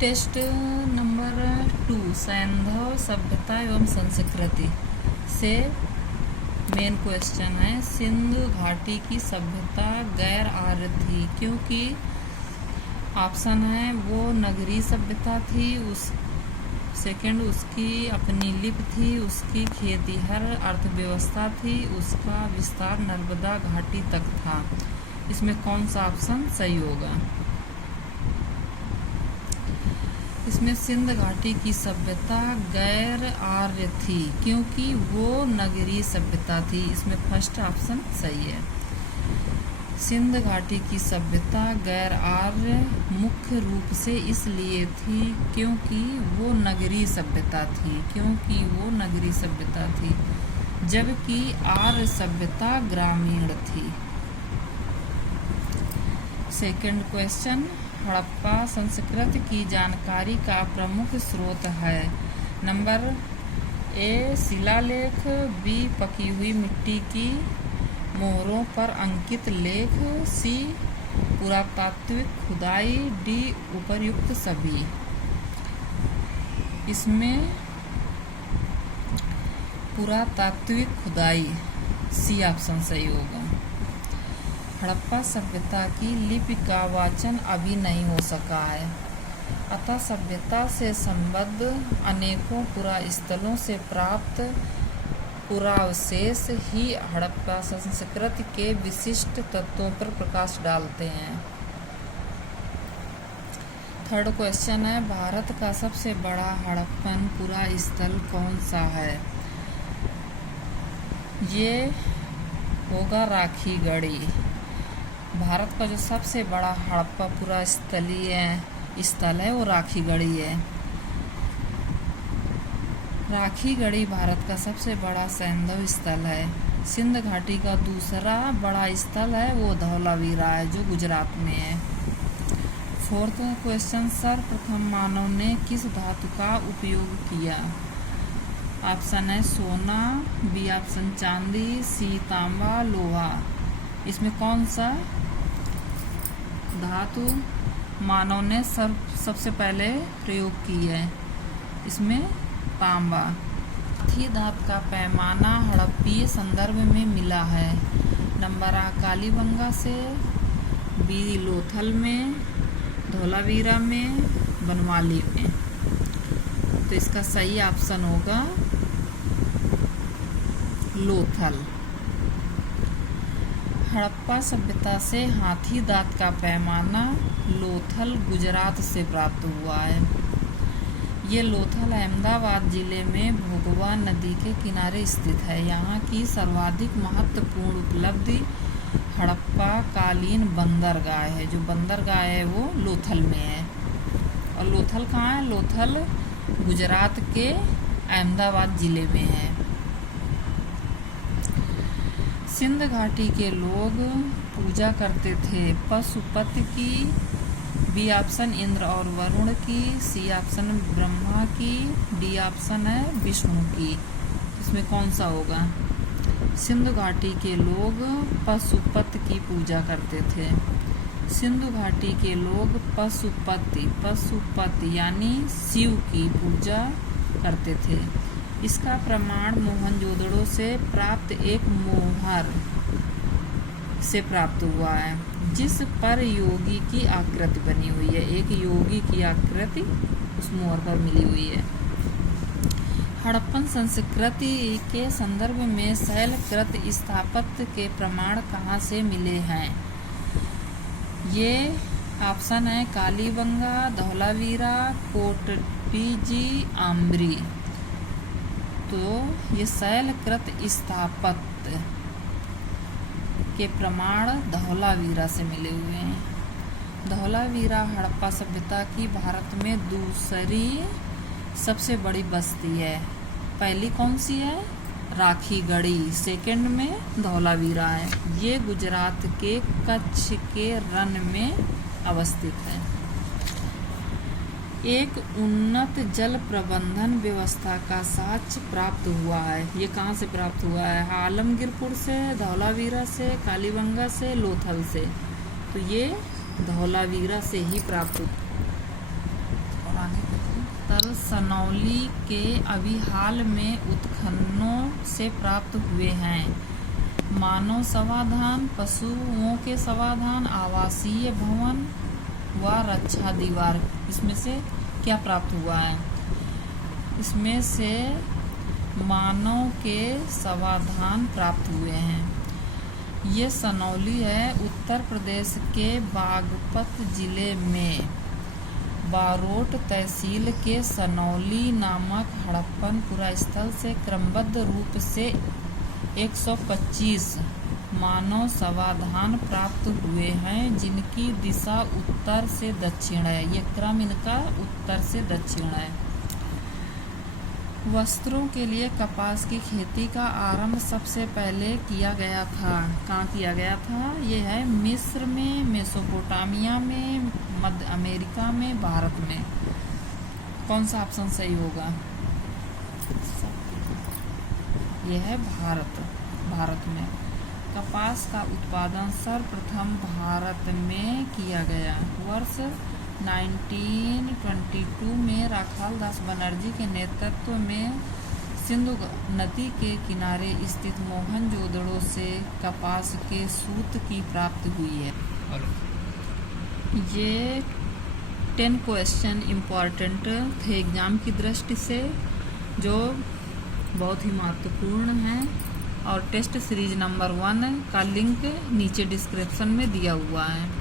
Test number 2 सैंधव सभ्यता एवं संस्कृति से मेन क्वेश्चन है। सिंधु घाटी की सभ्यता गैर आर्य थी क्योंकि ऑप्शन है वो नगरीय सभ्यता थी, सेकंड उसकी अपनी लिपि थी, उसकी खेतीहर अर्थव्यवस्था थी, उसका विस्तार नर्मदा घाटी तक था। इसमें कौन सा ऑप्शन सही होगा? इसमें सिंध घाटी की सभ्यता गैर आर्य थी क्योंकि वो नगरीय सभ्यता थी। इसमें फर्स्ट ऑप्शन सही है। सिंध घाटी की सभ्यता गैर आर्य मुख्य रूप से इसलिए थी क्योंकि वो नगरीय सभ्यता थी, जबकि आर्य सभ्यता ग्रामीण थी। सेकंड क्वेश्चन, हड़प्पा संस्कृति की जानकारी का प्रमुख स्रोत है। नंबर ए शिलालेख, बी पकी हुई मिट्टी की मोहरों पर अंकित लेख, सी पुरातात्विक खुदाई, डी उपर्युक्त सभी। इसमें पुरातात्विक खुदाई सी ऑप्शन सही होगा। हड़प्पा सभ्यता की लिपि का वाचन अभी नहीं हो सका है, अतः सभ्यता से संबद्ध अनेकों पुरास्थलों से प्राप्त पुरावशेष ही हड़प्पा संस्कृति के विशिष्ट तत्वों पर प्रकाश डालते हैं। थर्ड क्वेश्चन है, भारत का सबसे बड़ा हड़प्पन पुरास्थल कौन सा है? ये होगा राखीगढ़ी। भारत का जो सबसे बड़ा हड़प्पा पुरास्थलीय स्थल है वो राखीगढ़ी है। राखीगढ़ी भारत का सबसे बड़ा सैंधव स्थल है। सिंध घाटी का दूसरा बड़ा स्थल है वो धौलावीरा है जो गुजरात में है। फोर्थ क्वेश्चन, सर्वप्रथम मानव ने किस धातु का उपयोग किया? ऑप्शन है सोना, बी ऑप्शन चांदी, सी तांबा, लोहा। इसमें कौन सा धातु मानव ने सबसे पहले प्रयोग की है? इसमें तांबा। थी धातु का पैमाना हड़प्पीय संदर्भ में मिला है। नंबर आ कालीबंगा से, बी लोथल में, धौलावीरा में, बनवाली में। तो इसका सही ऑप्शन होगा लोथल। हड़प्पा सभ्यता से हाथी दांत का पैमाना लोथल गुजरात से प्राप्त हुआ है। ये लोथल अहमदाबाद जिले में भोगवा नदी के किनारे स्थित है। यहाँ की सर्वाधिक महत्वपूर्ण उपलब्धि हड़प्पा कालीन बंदरगाह है। जो बंदरगाह है वो लोथल में है। और लोथल कहाँ है? लोथल गुजरात के अहमदाबाद जिले में है। सिंध घाटी के लोग पूजा करते थे पशुपति की, बी ऑप्शन इंद्र और वरुण की, सी ऑप्शन ब्रह्मा की, डी ऑप्शन है विष्णु की। इसमें कौन सा होगा? सिंधु घाटी के लोग पशुपति की पूजा करते थे। सिंधु घाटी के लोग पशुपति यानी शिव की पूजा करते थे। इसका प्रमाण मोहनजोदड़ो से प्राप्त एक मोहर से प्राप्त हुआ है जिस पर योगी की आकृति बनी हुई है। एक योगी की आकृति उस मोहर पर मिली हुई है। हड़प्पन संस्कृति के संदर्भ में शैलकृत स्थापत्य के प्रमाण कहाँ से मिले हैं? ये ऑप्शन है कालीबंगा, धौलावीरा, कोटडीजी, आम्बरी। तो ये शैलकृत स्थापत्य के प्रमाण धौलावीरा से मिले हुए हैं। धौलावीरा हड़प्पा सभ्यता की भारत में दूसरी सबसे बड़ी बस्ती है। पहली कौन सी है? राखीगढ़ी। सेकंड में धौलावीरा है। ये गुजरात के कच्छ के रन में अवस्थित है। एक उन्नत जल प्रबंधन व्यवस्था का साक्ष्य प्राप्त हुआ है। ये कहाँ से प्राप्त हुआ है? आलमगीरपुर से, धौलावीरा से, कालीबंगा से, लोथल से। तो ये धौलावीरा से ही प्राप्त तल सनौली के अभी हाल में उत्खननों से प्राप्त हुए हैं। मानव समाधान, पशुओं के समाधान, आवासीय भवन व रक्षा दीवार। इसमें से क्या प्राप्त हुआ है? इसमें से मानव के समाधान प्राप्त हुए हैं। ये सनौली है उत्तर प्रदेश के बागपत जिले में बारोट तहसील के सनौली नामक हड़प्पन पुरास्थल से क्रमबद्ध रूप से 125 मानव समाधान प्राप्त हुए हैं, जिनकी दिशा उत्तर से दक्षिण है। ये क्रम इनका उत्तर से दक्षिण है। वस्त्रों के लिए कपास की खेती का आरंभ सबसे पहले किया गया था। कहाँ किया गया था? ये है मिस्र में, मेसोपोटामिया में, मध्य अमेरिका में, भारत में। कौन सा ऑप्शन सही होगा? ये है भारत में। कपास का उत्पादन सर्वप्रथम भारत में किया गया। वर्ष 1922 में राखाल दास बनर्जी के नेतृत्व में सिंधु नदी के किनारे स्थित मोहनजोदड़ो से कपास के सूत की प्राप्ति हुई है। ये 10 क्वेश्चन इम्पॉर्टेंट थे एग्जाम की दृष्टि से, जो बहुत ही महत्वपूर्ण हैं, और टेस्ट सीरीज नंबर 1 का लिंक नीचे डिस्क्रिप्शन में दिया हुआ है।